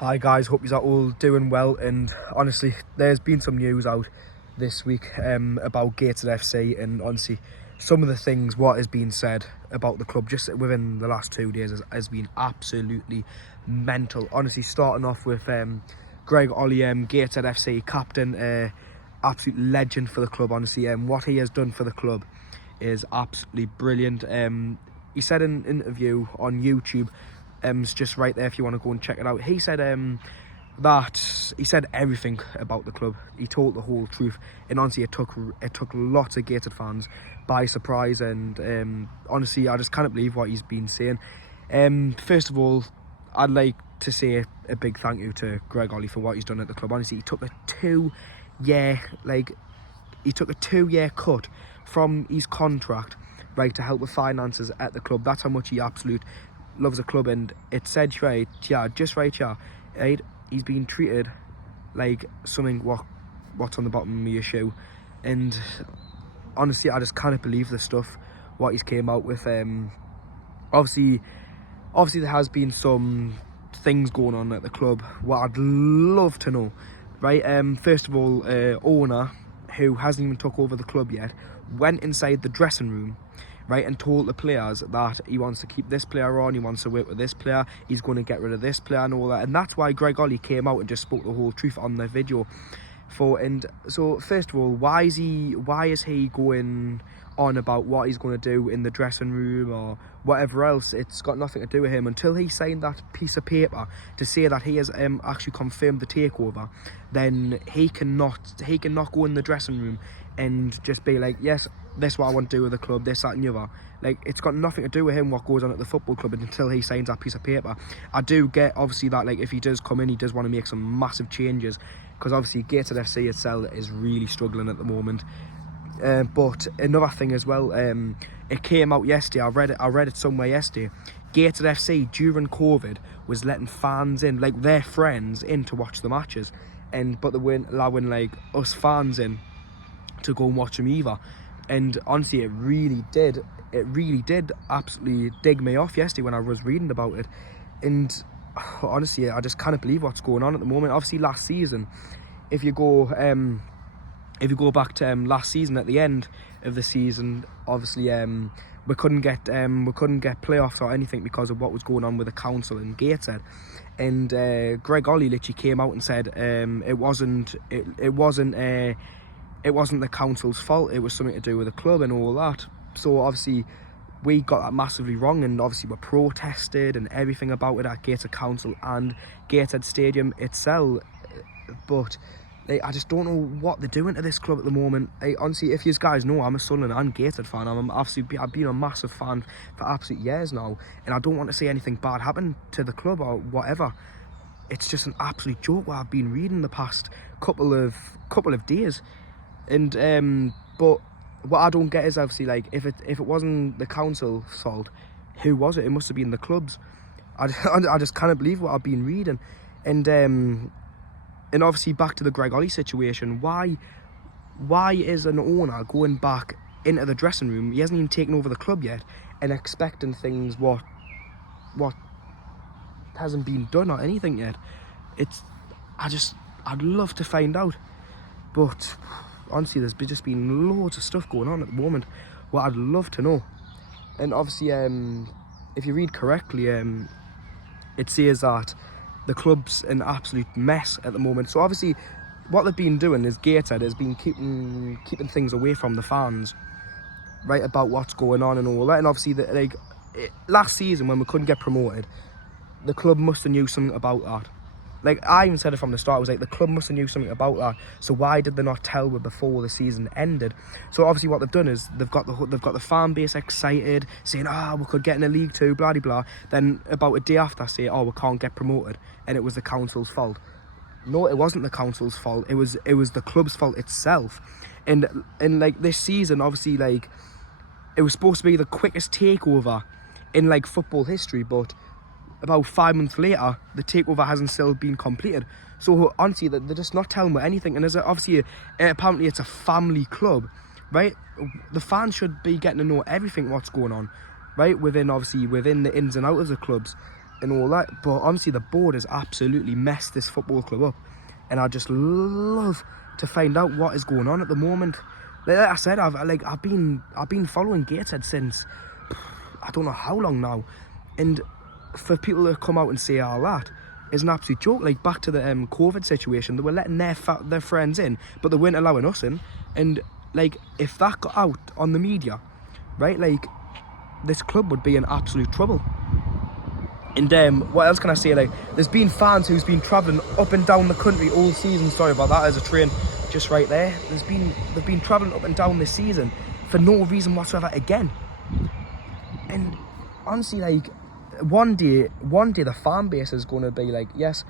Hi guys, hope you are all doing well, and honestly there's been some news out this week about Gateshead FC, and honestly some of the things what has been said about the club just within the last 2 days has been absolutely mental. Honestly, starting off with Greg Olley, Gateshead FC captain, absolute legend for the club. Honestly, what he has done for the club is absolutely brilliant. He said in an interview on YouTube, it's just right there if you want to go and check it out. He said that he said everything about the club. He told the whole truth, and honestly it took lots of Gateshead fans by surprise, and honestly I just can't believe what he's been saying. First of all, I'd like to say a big thank you to Greg Olley for what he's done at the club. Honestly, he took a two-year cut from his contract, right, to help with finances at the club. That's how much he absolutely loves the club, and it said right, he's been treated like something what's on the bottom of your shoe, and honestly I just can't believe the stuff what he's came out with. Obviously there has been some things going on at the club what I'd love to know, right? First of all, owner, who hasn't even took over the club yet, went inside the dressing room, right, and told the players that he wants to keep this player on, he wants to work with this player, he's going to get rid of this player and all that. And that's why Greg Olley came out and just spoke the whole truth on the video. And so first of all, why is he going on about what he's going to do in the dressing room or whatever else? It's got nothing to do with him. Until he signed that piece of paper to say that he has actually confirmed the takeover, then he cannot go in the dressing room and just be like, yes, this is what I want to do with the club, this, that and the other. Like, it's got nothing to do with him what goes on at the football club until he signs that piece of paper. I do get obviously that, like, if he does come in, he does want to make some massive changes, because obviously Gateshead FC itself is really struggling at the moment. But another thing as well, it came out yesterday, I read it somewhere yesterday, Gateshead FC during COVID was letting fans in, like their friends in, to watch the matches, but they weren't allowing like us fans in to go and watch them either. And honestly it really did absolutely dig me off yesterday when I was reading about it. And honestly I just can't believe what's going on at the moment. Obviously last season, if you go back to last season, at the end of the season, obviously we couldn't get playoffs or anything because of what was going on with the council in Gateshead. And Greg Olley literally came out and said it wasn't the council's fault, it was something to do with the club and all that. So obviously we got that massively wrong, and obviously we protested and everything about it at Gateshead Council and Gateshead Stadium itself. But I just don't know what they're doing to this club at the moment. Honestly, if you guys know, I'm a Sunderland and Gateshead fan. I've been a massive fan for absolute years now, and I don't want to see anything bad happen to the club or whatever. It's just an absolute joke what I've been reading the past couple of days. And but what I don't get is, obviously, like, if it wasn't the council's fault, who was it? It must have been the club's. I just can't believe what I've been reading. And obviously back to the Greg Olley situation. Why is an owner going back into the dressing room? He hasn't even taken over the club yet, and expecting things what hasn't been done or anything yet. I'd love to find out, but honestly there's just been loads of stuff going on at the moment what I'd love to know. And obviously if you read correctly, it says that the club's an absolute mess at the moment. So obviously what they've been doing is Gateshead has been keeping things away from the fans, right, about what's going on and all that. And obviously last season when we couldn't get promoted, the club must have knew something about that. Like, I even said it from the start, I was like, the club must have knew something about that, so why did they not tell me before the season ended? So obviously what they've done is they've got the fan base excited, saying, we could get in a League 2, blah, blah, blah. Then about a day after, say, we can't get promoted, and it was the council's fault. No, it wasn't the council's fault, it was the club's fault itself. And like, this season, obviously, like, it was supposed to be the quickest takeover in, like, football history, but about 5 months later, the takeover hasn't still been completed. So honestly, they're just not telling me anything. And apparently it's a family club, right? The fans should be getting to know everything what's going on, right? Within the ins and outs of the clubs. and all that. But honestly, the board has absolutely messed this football club up, and I just love to find out what is going on at the moment. Like I said, I've been following Gateshead since I don't know how long now, and for people to come out and say all that is an absolute joke. Like, back to the COVID situation, they were letting their friends in, but they weren't allowing us in. And like, if that got out on the media, right, like, this club would be in absolute trouble. And what else can I say? Like, there's been fans who's been travelling up and down the country all season. Sorry about that, there's a train just right there. They've been travelling up and down this season for no reason whatsoever again. And honestly, like, one day the fan base is going to be like, yes,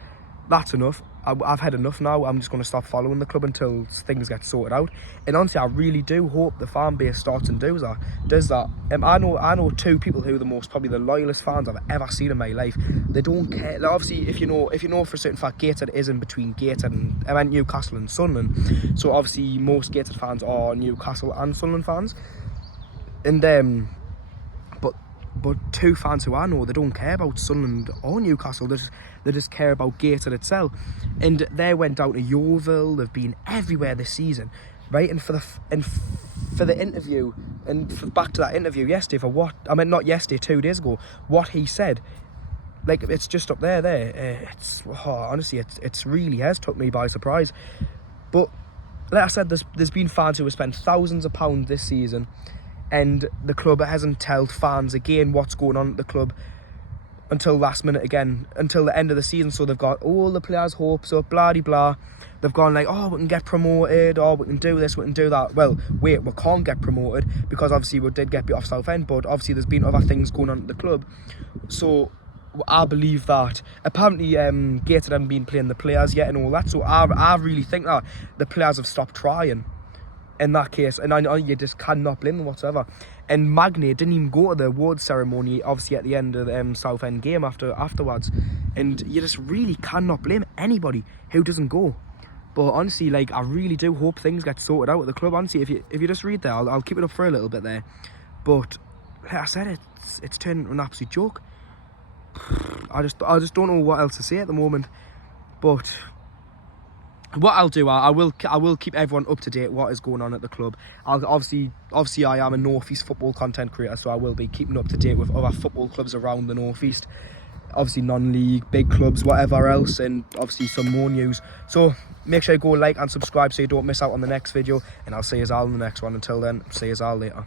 that's enough. I've had enough now. I'm just going to stop following the club until things get sorted out. And honestly, I really do hope the fan base starts and does that. I know two people who are probably the loyalist fans I've ever seen in my life. They don't care. Like, obviously, if you know for a certain fact, Gateshead is in between Gateshead and Newcastle and Sunderland. So obviously, most Gateshead fans are Newcastle and Sunderland fans. And but two fans who I know, they don't care about Sunderland or Newcastle. They just care about Gateshead itself. And they went down to Yeovil. They've been everywhere this season, right? And for the interview, and back to that interview yesterday, not yesterday, 2 days ago, what he said, like, it's just up there. Honestly, it's really has took me by surprise. But like I said, there's been fans who have spent thousands of pounds this season, and the club hasn't told fans again what's going on at the club until last minute again, until the end of the season. So they've got all the players' hopes up, blah de blah. They've gone like, oh, we can get promoted, or we can do this, we can do that. Well, wait, we can't get promoted because obviously we did get beat off Southend, but obviously there's been other things going on at the club. So I believe that apparently Gateshead haven't been playing the players yet and all that. So I really think that the players have stopped trying in that case, and I know you just cannot blame them whatsoever. And Magny didn't even go to the awards ceremony, obviously at the end of the Southend game afterwards, and you just really cannot blame anybody who doesn't go. But honestly, like, I really do hope things get sorted out at the club. Honestly, if you just read there, I'll keep it up for a little bit there. But like I said, it's turned into an absolute joke. I just don't know what else to say at the moment. But what I'll do, I will keep everyone up to date what is going on at the club. Obviously I am a North East football content creator, so I will be keeping up to date with other football clubs around the North East. Obviously non-league, big clubs, whatever else, and obviously some more news. So make sure you go like and subscribe so you don't miss out on the next video, and I'll see you all in the next one. Until then, see you all later.